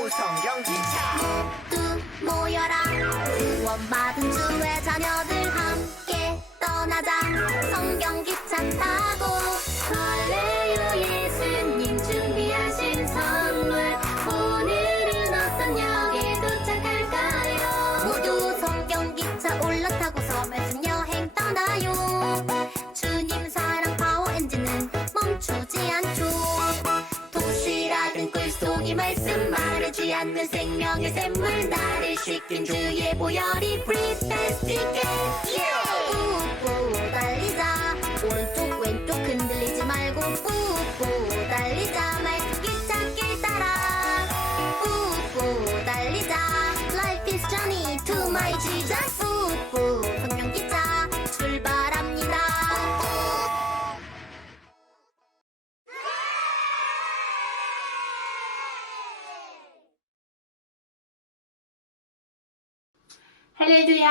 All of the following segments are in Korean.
모두 모여라 구원받은 주의 자녀들 함께 떠나자 성경기차 타고 할렐루 예수님 준비하신 선물 오늘은 어떤 역에 도착할까요 모두 성경기차 올라타고서 말씀 여행 떠나요 주님 사랑 파워 엔진은 멈추지 않죠 도시락은 꿀속이 말씀 마르지 않는 생명의 샘물 나를 씻긴 주의 보혈이 프리스테스티게 뿌뿌 달리자 오른쪽 왼쪽 흔들리지 말고 뿌뿌 달리자 말씀 기찻길 따라 뿌뿌 달리자 Life is journey to my Jesus 뿌뿌 성령기차 출발합니다 할렐루야!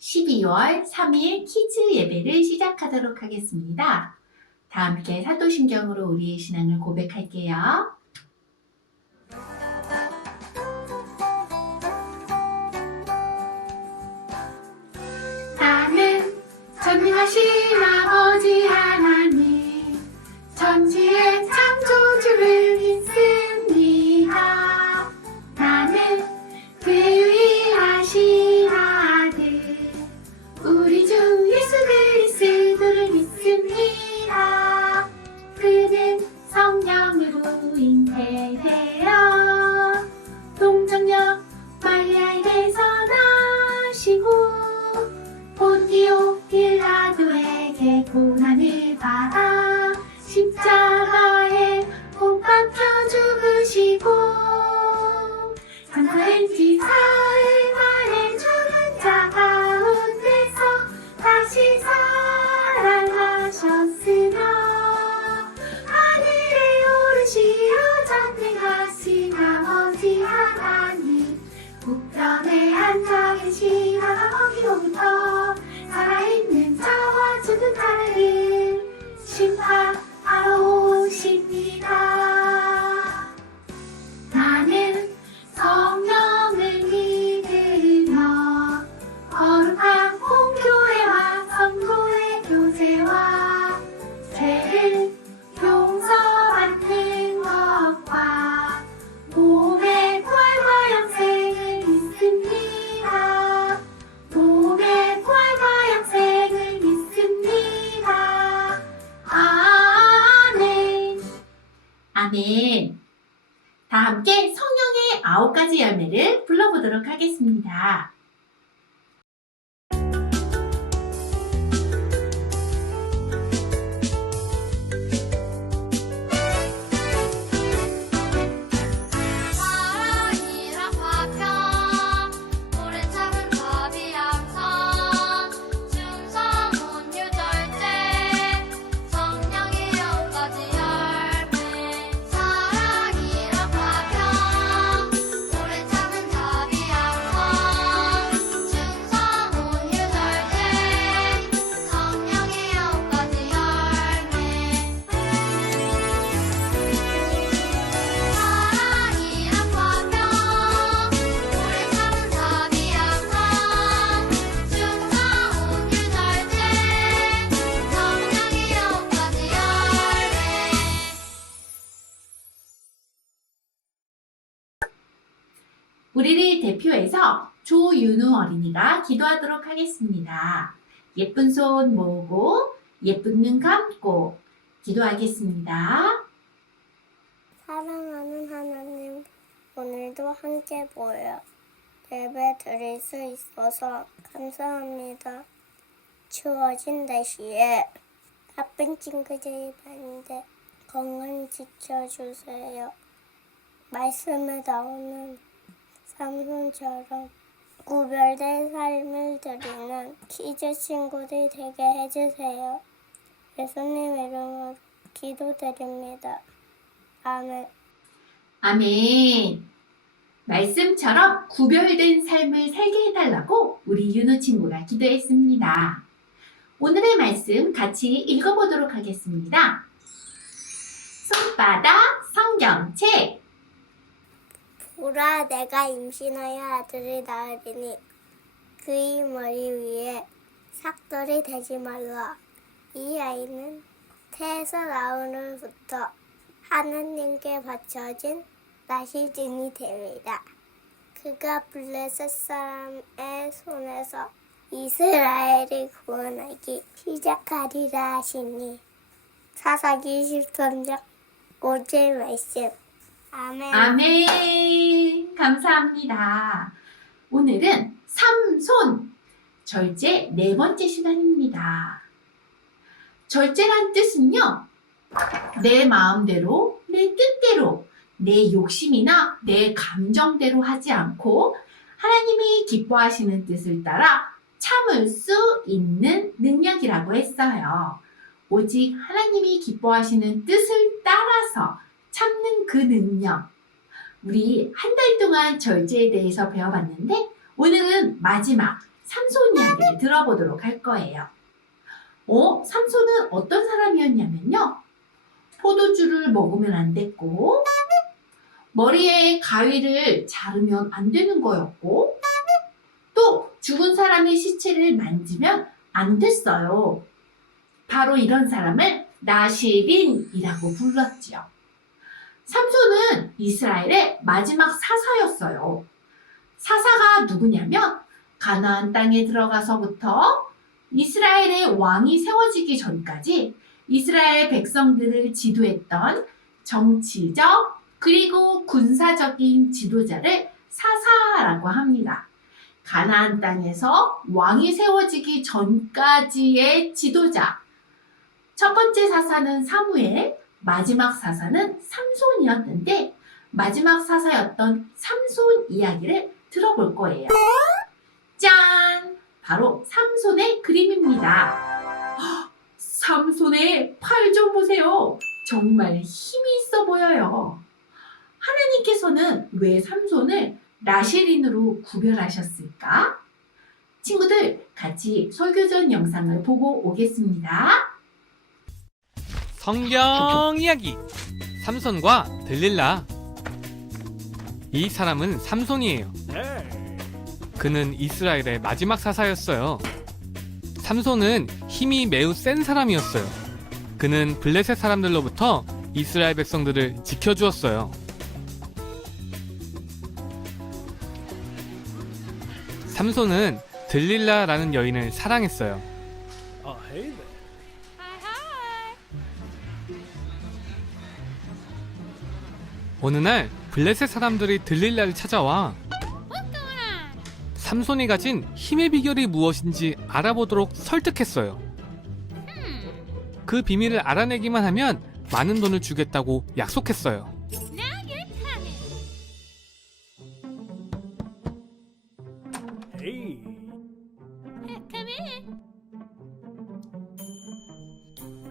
12월 3일 키즈 예배를 시작하도록 하겠습니다. 다 함께 사도신경으로 우리의 신앙을 고백할게요. 나는 전능하신 아버지 하나님, 천지의 창조주를 믿습니다. 나는 그의 유일하신 아들 우리 주 예수 그리스도를 믿습니다. 그는 성령으로 잉태되어 동정녀 마리아에게서 나시고 본디오 빌라도에게 고난을 받아 십자가에 못 박혀 죽으시고 장사인지 사흘 만에 죽은 자 가운데서 다시 살아나셨으며 하늘에 오르시어 전능하신 아버지 하나님 우편에 앉아 계시다가 거기로부터 살아있는 자와 죽은 자를 심판하러 오십니다. 나는 성령을 믿으며 거룩한 공교회와 성도의 교제와 죄를 용서받는 것과 몸의 부활과 영생을 믿습니다. 몸의 부활과 영생을 믿습니다. 아멘. 아멘. 다 함께 성령의 9가지 열매를 불러보도록 하겠습니다. 사랑이라 화평 오래 참은 자비 양선 충성 온유 절제 성령의 9가지 열매 사랑이라 화평 오래 참은 자비 양선 충성 온유 절제 성령의 9가지 열매 사랑이란 화평 오래 참은 자비 양선 충성 온유 절제 성령의 9가지 열매 우리를 대표해서 조윤우 어린이가 기도하도록 하겠습니다. 예쁜 손 모으고 예쁜 눈 감고 기도하겠습니다. 사랑하는 하나님, 오늘도 함께 모여 예배 드릴 수 있어서 감사합니다. 추워진 날씨에 나쁜 친구들이 많은데 건강 지켜주세요. 말씀에 나오는 삼손처럼 구별된 삶을 드리는 키즈 친구들 되게 해주세요. 예수님 이름으로 기도드립니다. 아멘. 아멘. 말씀처럼 구별된 삶을 살게 해달라고 우리 윤우 친구가 기도했습니다. 오늘의 말씀 같이 읽어보도록 하겠습니다. 손바닥 성경책 보라, 내가 임신하여 아들을 낳으리니 그의 머리 위에 삭돌이 되지 말라. 이 아이는 태에서 나오늘부터 하나님께 바쳐진 나시진이 됩니다. 그가 블레셋 사람의 손에서 이스라엘을 구원하기 시작하리라 하시니. 사사기 23장 5절 말씀. 아멘. 아멘. 감사합니다. 오늘은 삼손 절제 네 번째 시간입니다. 절제란 뜻은요, 내 마음대로, 내 뜻대로, 내 욕심이나 내 감정대로 하지 않고 하나님이 기뻐하시는 뜻을 따라 참을 수 있는 능력이라고 했어요. 오직 하나님이 기뻐하시는 뜻을 따라서 참는 그 능력. 우리 한 달 동안 절제에 대해서 배워봤는데 오늘은 마지막 삼손 이야기를 들어보도록 할 거예요. 삼손은 어떤 사람이었냐면요. 포도주를 먹으면 안 됐고, 머리에 가위를 자르면 안 되는 거였고, 또 죽은 사람의 시체를 만지면 안 됐어요. 바로 이런 사람을 나시린이라고 불렀지요. 삼손은 이스라엘의 마지막 사사였어요. 사사가 누구냐면 가나안 땅에 들어가서부터 이스라엘의 왕이 세워지기 전까지 이스라엘 백성들을 지도했던 정치적 그리고 군사적인 지도자를 사사라고 합니다. 가나안 땅에서 왕이 세워지기 전까지의 지도자. 첫 번째 사사는 사무엘, 마지막 사사는 삼손이었는데 마지막 사사였던 삼손 이야기를 들어볼 거예요. 짠! 바로 삼손의 그림입니다. 삼손의 팔 좀 보세요. 정말 힘이 있어 보여요. 하나님께서는 왜 삼손을 나시린으로 구별하셨을까? 친구들, 같이 설교전 영상을 보고 오겠습니다. 성경 이야기 삼손과 들릴라. 이 사람은 삼손이에요. 그는 이스라엘의 마지막 사사였어요. 삼손은 힘이 매우 센 사람이었어요. 그는 블레셋 사람들로부터 이스라엘 백성들을 지켜주었어요. 삼손은 들릴라라는 여인을 사랑했어요. 어느 날 블레셋 사람들이 들릴라를 찾아와 삼손이 가진 힘의 비결이 무엇인지 알아보도록 설득했어요. 그 비밀을 알아내기만 하면 많은 돈을 주겠다고 약속했어요.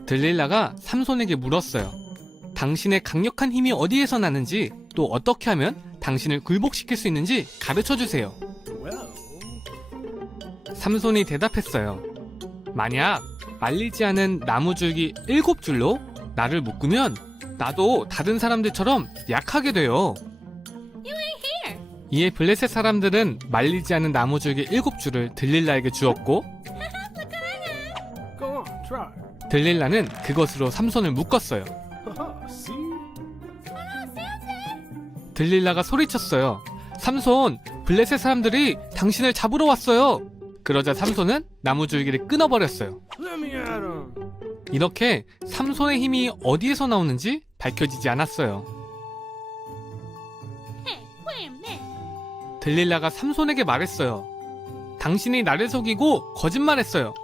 들릴라가 삼손에게 물었어요. 당신의 강력한 힘이 어디에서 나는지, 또 어떻게 하면 당신을 굴복시킬 수 있는지 가르쳐 주세요. 삼손이 대답했어요. 만약 말리지 않은 나무줄기 7줄로 나를 묶으면 나도 다른 사람들처럼 약하게 돼요. 이에 블레셋 사람들은 말리지 않은 나무줄기 7줄을 들릴라에게 주었고, 들릴라는 그것으로 삼손을 묶었어요. 들릴라가 소리쳤어요. 삼손, 블레셋 사람들이 당신을 잡으러 왔어요. 그러자 삼손은 나무줄기를 끊어버렸어요. 이렇게 삼손의 힘이 어디에서 나오는지 밝혀지지 않았어요. 들릴라가 삼손에게 말했어요. 당신이 나를 속이고 거짓말했어요.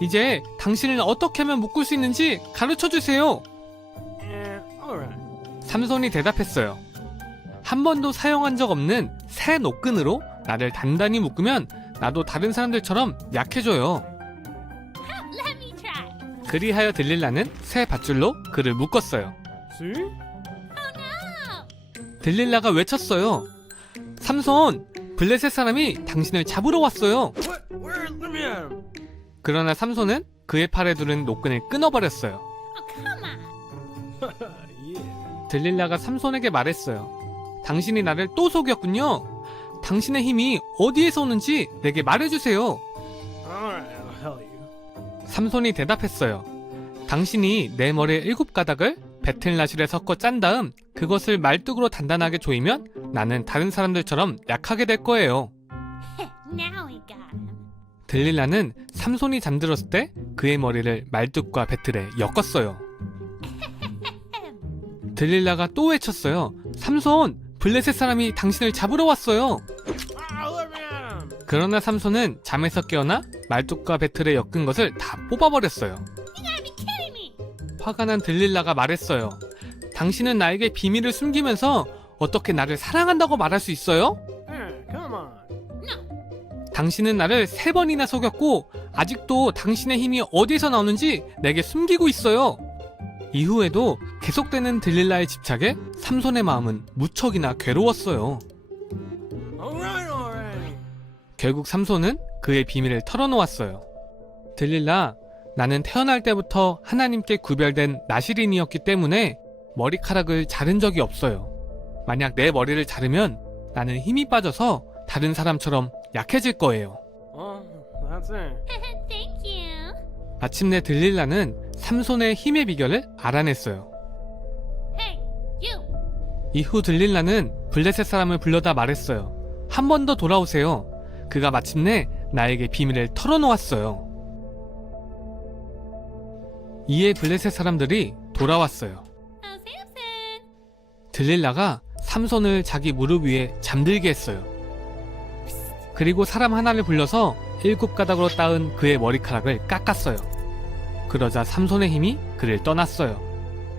이제 당신을 어떻게 하면 묶을 수 있는지 가르쳐주세요. 삼손이 대답했어요. 한 번도 사용한 적 없는 새 노끈으로 나를 단단히 묶으면 나도 다른 사람들처럼 약해져요. 그리하여 들릴라는 새 밧줄로 그를 묶었어요. 들릴라가 외쳤어요. 삼손, 블레셋 사람이 당신을 잡으러 왔어요. 그러나 삼손은 그의 팔에 두른 노끈을 끊어버렸어요. 들릴라가 삼손에게 말했어요. 당신이 나를 또 속였군요. 당신의 힘이 어디에서 오는지 내게 말해주세요. 삼손이 대답했어요. 당신이 내 머리의 7가닥을 배틀나실에 섞어 짠 다음 그것을 말뚝으로 단단하게 조이면 나는 다른 사람들처럼 약하게 될 거예요. Now we got him. 들릴라는 삼손이 잠들었을 때 그의 머리를 말뚝과 배틀에 엮었어요. 들릴라가 또 외쳤어요. 삼손! 블레셋 사람이 당신을 잡으러 왔어요. 그러나 삼손은 잠에서 깨어나 말뚝과 배틀에 엮은 것을 다 뽑아버렸어요. 화가 난 들릴라가 말했어요. 당신은 나에게 비밀을 숨기면서 어떻게 나를 사랑한다고 말할 수 있어요? 당신은 나를 3번이나 속였고 아직도 당신의 힘이 어디에서 나오는지 내게 숨기고 있어요. 이후에도 계속되는 들릴라의 집착에 삼손의 마음은 무척이나 괴로웠어요. 결국 삼손은 그의 비밀을 털어놓았어요. 들릴라, 나는 태어날 때부터 하나님께 구별된 나시린이었기 때문에 머리카락을 자른 적이 없어요. 만약 내 머리를 자르면 나는 힘이 빠져서 다른 사람처럼 약해질 거예요. Thank you. 마침내 들릴라는 삼손의 힘의 비결을 알아냈어요. Hey, you. 이후 들릴라는 블레셋 사람을 불러다 말했어요. 한 번 더 돌아오세요. 그가 마침내 나에게 비밀을 털어놓았어요. 이에 블레셋 사람들이 돌아왔어요. Oh, Samson. 들릴라가 삼손을 자기 무릎 위에 잠들게 했어요. 그리고 사람 하나를 불러서 7가닥으로 따은 그의 머리카락을 깎았어요. 그러자 삼손의 힘이 그를 떠났어요.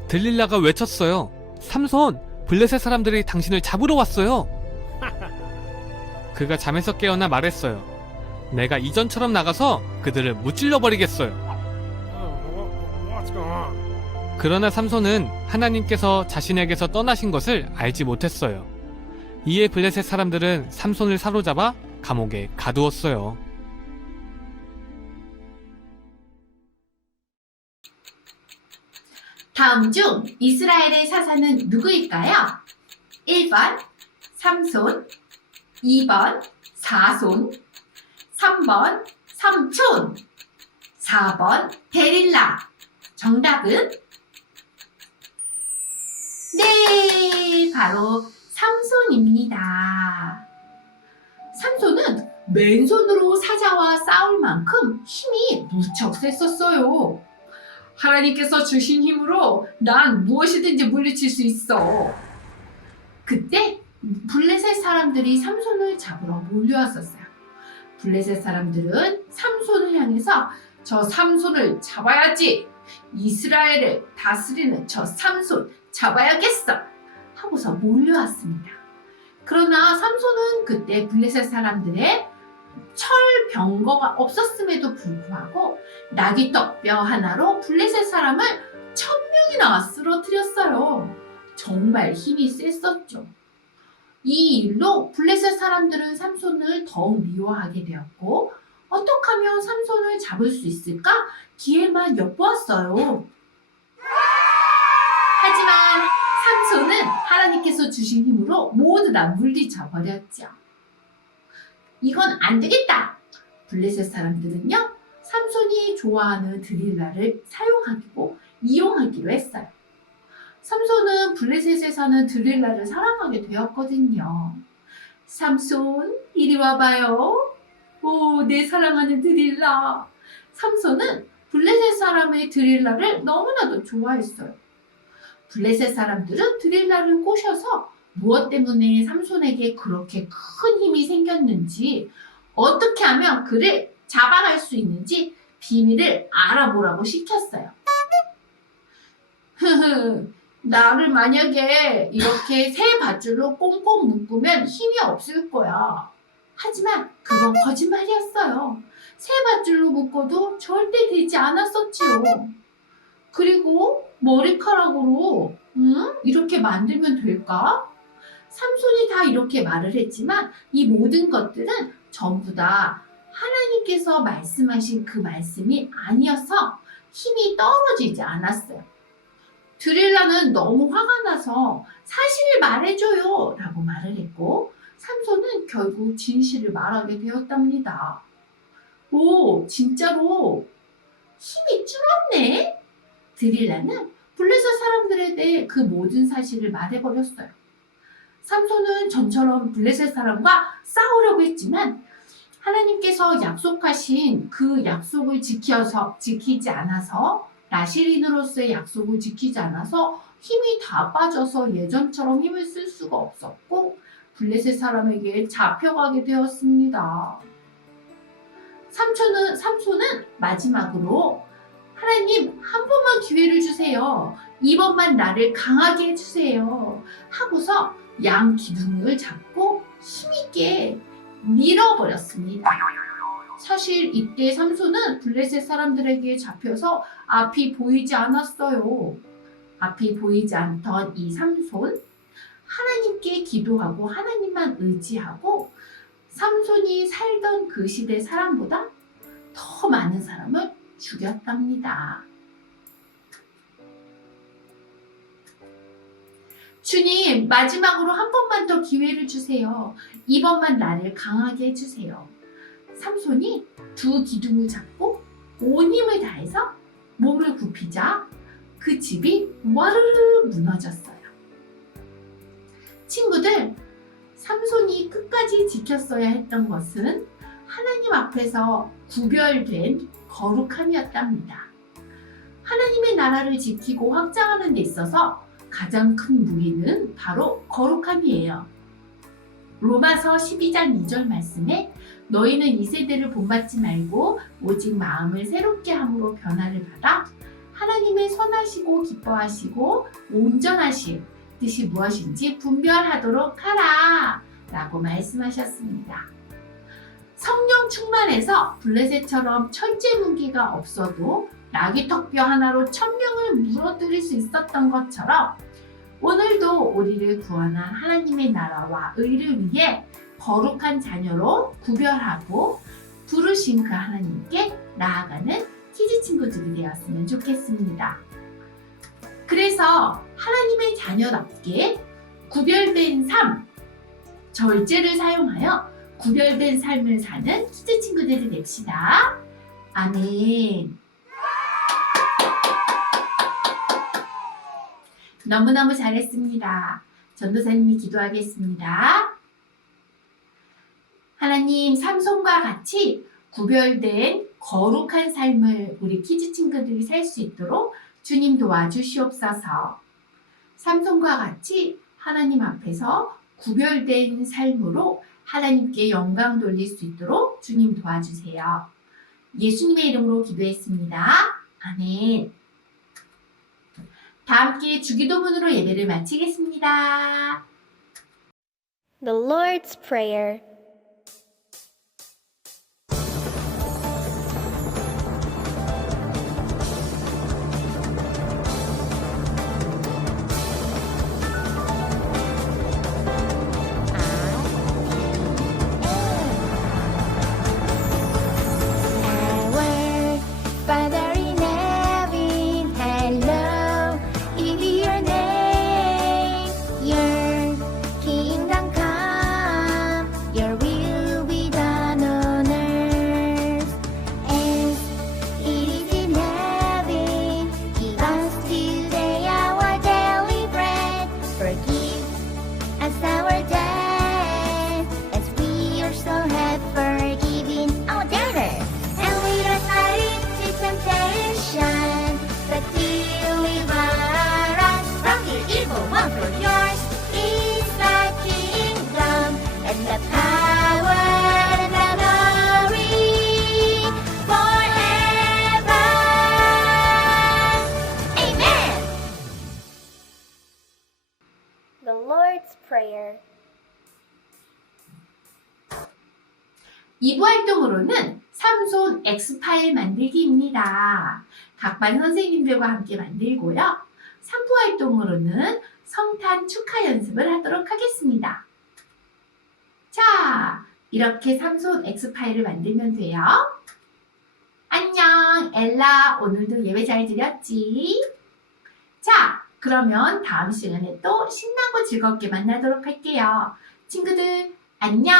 들릴라가 외쳤어요. 삼손! 블레셋 사람들이 당신을 잡으러 왔어요. 그가 잠에서 깨어나 말했어요. 내가 이전처럼 나가서 그들을 무찔러 버리겠어요. 그러나 삼손은 하나님께서 자신에게서 떠나신 것을 알지 못했어요. 이에 블레셋 사람들은 삼손을 사로잡아 감옥에 가두었어요. 다음 중 이스라엘의 사사는 누구일까요? 1번 삼손, 2번 사손, 3번 삼촌, 4번 데릴라. 정답은 네, 바로 삼손입니다. 삼손은 맨손으로 사자와 싸울 만큼 힘이 무척 셌었어요. 하나님께서 주신 힘으로 난 무엇이든지 물리칠 수 있어. 그때 블레셋 사람들이 삼손을 잡으러 몰려왔었어요. 블레셋 사람들은 삼손을 향해서 저 삼손을 잡아야지, 이스라엘을 다스리는 저 삼손 잡아야겠어 하고서 몰려왔습니다. 그러나 삼손은 그때 블레셋 사람들의 철 병거가 없었음에도 불구하고 나귀떡 뼈 하나로 블레셋 사람을 1000명이나 쓰러뜨렸어요. 정말 힘이 셌었죠. 이 일로 블레셋 사람들은 삼손을 더욱 미워하게 되었고, 어떻게 하면 삼손을 잡을 수 있을까 기회만 엿보았어요. 하지만 삼손은 하나님께서 주신 힘으로 모두 다 물리쳐 버렸죠. 이건 안 되겠다. 블레셋 사람들은요, 삼손이 좋아하는 드릴라를 사용하고 이용하기로 했어요. 삼손은 블레셋에 사는 드릴라를 사랑하게 되었거든요. 삼손, 이리 와봐요. 오, 내 사랑하는 드릴라. 삼손은 블레셋 사람의 드릴라를 너무나도 좋아했어요. 블레셋 사람들은 드릴라를 꼬셔서 무엇 때문에 삼손에게 그렇게 큰 힘이 생겼는지, 어떻게 하면 그를 잡아갈 수 있는지 비밀을 알아보라고 시켰어요. 나를 만약에 이렇게 새 밧줄로 꽁꽁 묶으면 힘이 없을 거야. 하지만 그건 거짓말이었어요. 새 밧줄로 묶어도 절대 되지 않았었지요. 그리고 머리카락으로 이렇게 만들면 될까? 삼손이 다 이렇게 말을 했지만 이 모든 것들은 전부 다 하나님께서 말씀하신 그 말씀이 아니어서 힘이 떨어지지 않았어요. 드릴라는 너무 화가 나서 사실을 말해줘요 라고 말을 했고 삼손은 결국 진실을 말하게 되었답니다. 오, 진짜로 힘이 줄었네? 드릴라는 블레셋 사람들에 대해 그 모든 사실을 말해버렸어요. 삼손은 전처럼 블레셋 사람과 싸우려고 했지만 하나님께서 약속하신 그 약속을 지키지 않아서 나시린으로서의 약속을 지키지 않아서 힘이 다 빠져서 예전처럼 힘을 쓸 수가 없었고 블레셋 사람에게 잡혀가게 되었습니다. 삼손은 마지막으로 하나님 한 번만 기회를 주세요. 이번만 나를 강하게 해주세요. 하고서 양 기둥을 잡고 힘있게 밀어버렸습니다. 사실 이때 삼손은 블레셋 사람들에게 잡혀서 앞이 보이지 않았어요. 앞이 보이지 않던 이 삼손, 하나님께 기도하고 하나님만 의지하고 삼손이 살던 그 시대 사람보다 더 많은 사람을 죽였답니다. 주님, 마지막으로 한 번만 더 기회를 주세요. 이번만 나를 강하게 해주세요. 삼손이 두 기둥을 잡고 온 힘을 다해서 몸을 굽히자 그 집이 와르르 무너졌어요. 친구들, 삼손이 끝까지 지켰어야 했던 것은 하나님 앞에서 구별된 거룩함이었답니다. 하나님의 나라를 지키고 확장하는 데 있어서 가장 큰 무기는 바로 거룩함이에요. 로마서 12장 2절 말씀에 너희는 이 세대를 본받지 말고 오직 마음을 새롭게 함으로 변화를 받아 하나님의 선하시고 기뻐하시고 온전하신 뜻이 무엇인지 분별하도록 하라 라고 말씀하셨습니다. 성령 충만해서 블레셋처럼 천재 무기가 없어도 나귀 턱뼈 하나로 1000명을 무너뜨릴 수 있었던 것처럼 오늘도 우리를 구원한 하나님의 나라와 의를 위해 거룩한 자녀로 구별하고 부르신 그 하나님께 나아가는 키즈 친구들이 되었으면 좋겠습니다. 그래서 하나님의 자녀답게 구별된 삶, 절제를 사용하여 구별된 삶을 사는 키즈 친구들이 됩시다. 아멘. 너무너무 잘했습니다. 전도사님이 기도하겠습니다. 하나님, 삼손과 같이 구별된 거룩한 삶을 우리 키즈 친구들이 살 수 있도록 주님 도와주시옵소서. 삼손과 같이 하나님 앞에서 구별된 삶으로 하나님께 영광 돌릴 수 있도록 주님 도와주세요. 예수님의 이름으로 기도했습니다. 아멘. 다 함께 주기도문으로 예배를 마치겠습니다. The Lord's Prayer. Our Father in heaven, hallowed be your name. Your kingdom come, your will be done on earth as it is in heaven. Give us today our daily bread. Forgive us our debt, as we also have forgiven our debtors. And lead us not into temptation, but deliver us from the evil one. For yours is the kingdom, and the power, and the glory, forever. Amen. The Lord's Prayer. 2부 활동으로는 삼손 X파일 만들기입니다. 각 반 선생님들과 함께 만들고요. 3부 활동으로는 성탄 축하 연습을 하도록 하겠습니다. 자, 이렇게 삼손 X파일을 만들면 돼요. 안녕, 엘라. 오늘도 예배 잘 드렸지? 자, 그러면 다음 시간에 또 신나고 즐겁게 만나도록 할게요. 친구들, 안녕!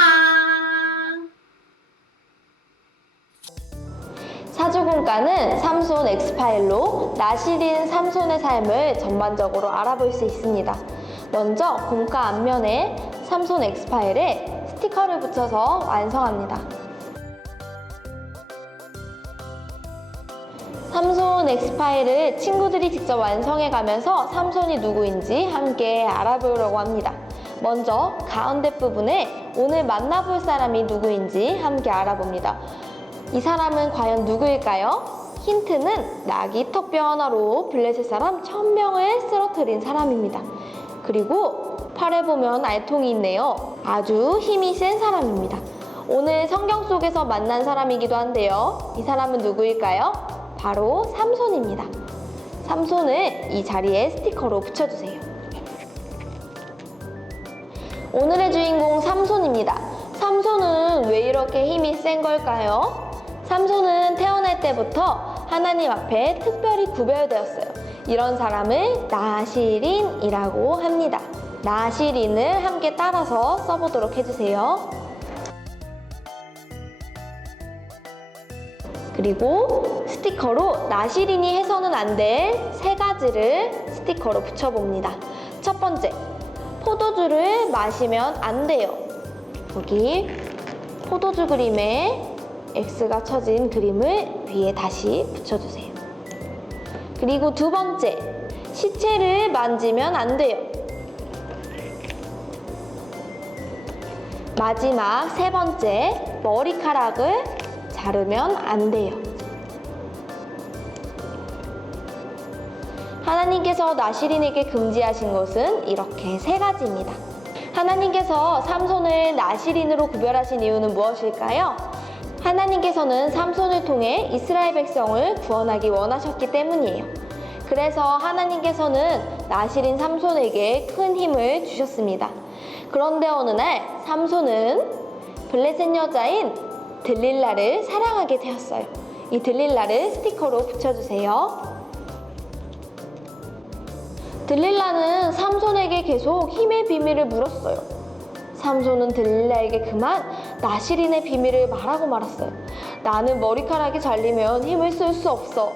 사주공과는 삼손 엑스파일로 나시린 삼손의 삶을 전반적으로 알아볼 수 있습니다. 먼저 공과 앞면에 삼손 엑스파일에 스티커를 붙여서 완성합니다. 삼손 엑스파일을 친구들이 직접 완성해가면서 삼손이 누구인지 함께 알아보려고 합니다. 먼저 가운데 부분에 오늘 만나볼 사람이 누구인지 함께 알아봅니다. 이 사람은 과연 누구일까요? 힌트는 나귀 턱뼈 하나로 블레셋 사람 1000명을 쓰러뜨린 사람입니다. 그리고 팔에 보면 알통이 있네요. 아주 힘이 센 사람입니다. 오늘 성경 속에서 만난 사람이기도 한데요. 이 사람은 누구일까요? 바로 삼손입니다. 삼손을 이 자리에 스티커로 붙여주세요. 오늘의 주인공 삼손입니다. 삼손은 왜 이렇게 힘이 센 걸까요? 삼손은 태어날 때부터 하나님 앞에 특별히 구별되었어요. 이런 사람을 나시린이라고 합니다. 나시린을 함께 따라서 써보도록 해주세요. 그리고 스티커로 나시린이 해서는 안 될 3가지를 스티커로 붙여봅니다. 첫 번째, 포도주를 마시면 안 돼요. 여기 포도주 그림에 X가 쳐진 그림을 위에 다시 붙여주세요. 그리고 두 번째, 시체를 만지면 안 돼요. 마지막 3번째, 머리카락을 자르면 안 돼요. 하나님께서 나시린에게 금지하신 것은 이렇게 3가지입니다. 하나님께서 삼손을 나시린으로 구별하신 이유는 무엇일까요? 하나님께서는 삼손을 통해 이스라엘 백성을 구원하기 원하셨기 때문이에요. 그래서 하나님께서는 나시린 삼손에게 큰 힘을 주셨습니다. 그런데 어느 날 삼손은 블레셋 여자인 들릴라를 사랑하게 되었어요. 이 들릴라를 스티커로 붙여주세요. 들릴라는 삼손에게 계속 힘의 비밀을 물었어요. 삼손은 들릴라에게 그만 나시린의 비밀을 말하고 말았어요. 나는 머리카락이 잘리면 힘을 쓸 수 없어.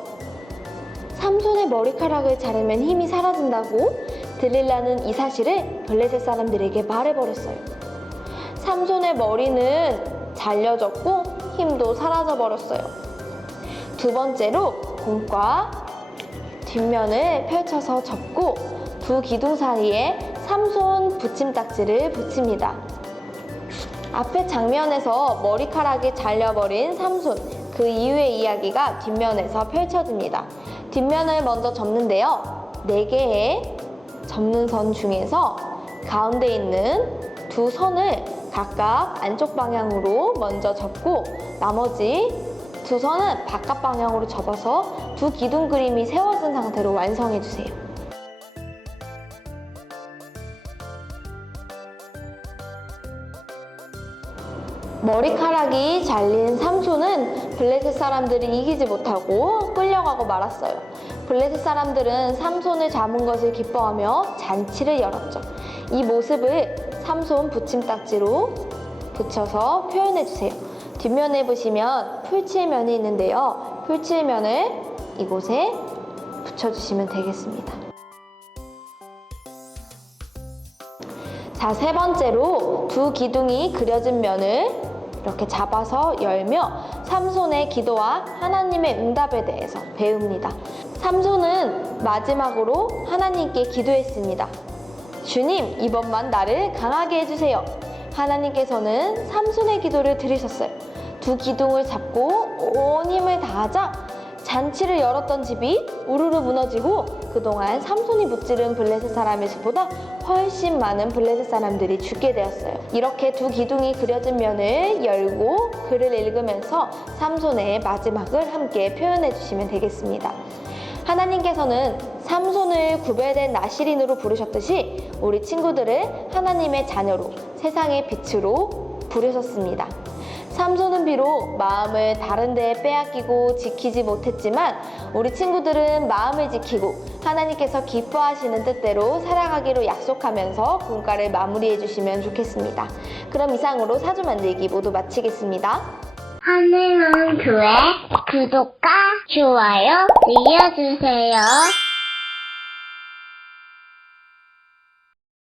삼손의 머리카락을 자르면 힘이 사라진다고 들릴라는 이 사실을 블레셋 사람들에게 말해버렸어요. 삼손의 머리는 잘려졌고 힘도 사라져버렸어요. 두 번째로 공과 뒷면을 펼쳐서 접고 두 기둥 사이에 삼손 붙임딱지를 붙입니다. 앞에 장면에서 머리카락이 잘려버린 삼손, 그 이후의 이야기가 뒷면에서 펼쳐집니다. 뒷면을 먼저 접는데요. 4개의 접는 선 중에서 가운데 있는 두 선을 각각 안쪽 방향으로 먼저 접고 나머지 두 선은 바깥 방향으로 접어서 두 기둥 그림이 세워진 상태로 완성해 주세요. 머리카락이 잘린 삼손은 블레셋 사람들이 이기지 못하고 끌려가고 말았어요. 블레셋 사람들은 삼손을 잡은 것을 기뻐하며 잔치를 열었죠. 이 모습을 삼손 붙임딱지로 붙여서 표현해주세요. 뒷면에 보시면 풀칠면이 있는데요. 풀칠면을 이곳에 붙여주시면 되겠습니다. 자, 3번째로 두 기둥이 그려진 면을 이렇게 잡아서 열며 삼손의 기도와 하나님의 응답에 대해서 배웁니다. 삼손은 마지막으로 하나님께 기도했습니다. 주님, 이번만 나를 강하게 해주세요. 하나님께서는 삼손의 기도를 들으셨어요. 두 기둥을 잡고 온 힘을 다하자 잔치를 열었던 집이 우르르 무너지고 그동안 삼손이 무찌른 블레셋 사람의 수보다 훨씬 많은 블레셋 사람들이 죽게 되었어요. 이렇게 두 기둥이 그려진 면을 열고 글을 읽으면서 삼손의 마지막을 함께 표현해 주시면 되겠습니다. 하나님께서는 삼손을 구별된 나시린으로 부르셨듯이 우리 친구들을 하나님의 자녀로 세상의 빛으로 부르셨습니다. 삼손은 비록 마음을 다른 데에 빼앗기고 지키지 못했지만 우리 친구들은 마음을 지키고 하나님께서 기뻐하시는 뜻대로 살아가기로 약속하면서 분가를 마무리해 주시면 좋겠습니다. 그럼 이상으로 사주 만들기 모두 마치겠습니다. 하늘은 교회 구독과 좋아요 눌러주세요.